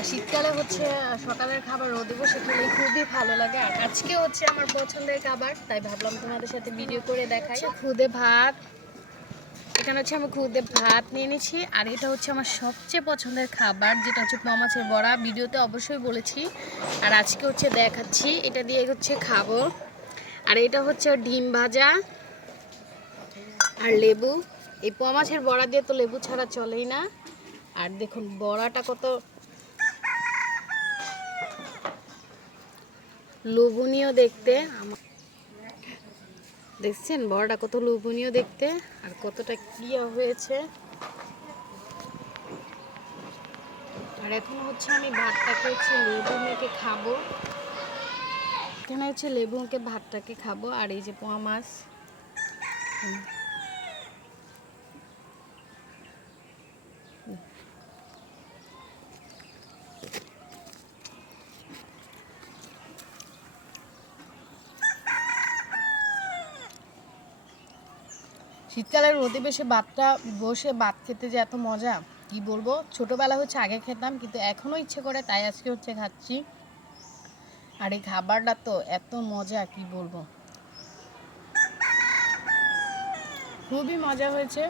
আর শীতকালে হচ্ছে সকালের খাবার রোদে বসে খেলে খুবই ভালো লাগে। আর আজকে হচ্ছে আমার পছন্দের খাবার তাই ভাবলাম তোমাদের সাথে ভিডিও করে দেখাই। আচ্ছা, খুদে ভাত। এখানে হচ্ছে আমি খুদে ভাত নিয়ে নিয়েছি আর এটা হচ্ছে আমার সবচেয়ে পছন্দের খাবার যেটা হচ্ছে পোয়া মাছের বড়া। ভিডিওতে অবশ্যই বলেছি। আর আজকে হচ্ছে দেখাচ্ছি এটা দিয়ে হচ্ছে খাব। আর এটা হচ্ছে ডিম ভাজা আর লেবু। এই পোয়া মাছের বড়া দিয়ে তো লেবু ছাড়া চলেই না। আর দেখুন বড়াটা কত লোভনীয় দেখতে দেখছেন বড়াটা কত লোভনীয় দেখতে আর কতটা ক্লিয়ার হয়েছে আর এখন হচ্ছে আমি ভাতটাকে হচ্ছে লেবু মেখে খাব এখানে হচ্ছে লেবু মেখে ভাতটাকে খাব আর এই যে পোয়া মাছ হুম। শীতকালের রোদে বেশি ভাতটা বসে ভাত খেতে যে এত মজা, কি বলব? ছোটোবেলা হচ্ছে আগে খেতাম, কিন্তু এখনও ইচ্ছে করে, তাই আজকে হচ্ছে খাচ্ছি। আর এই খাবারটা তো এত মজা, কি বলব? খুবই মজা হয়েছে।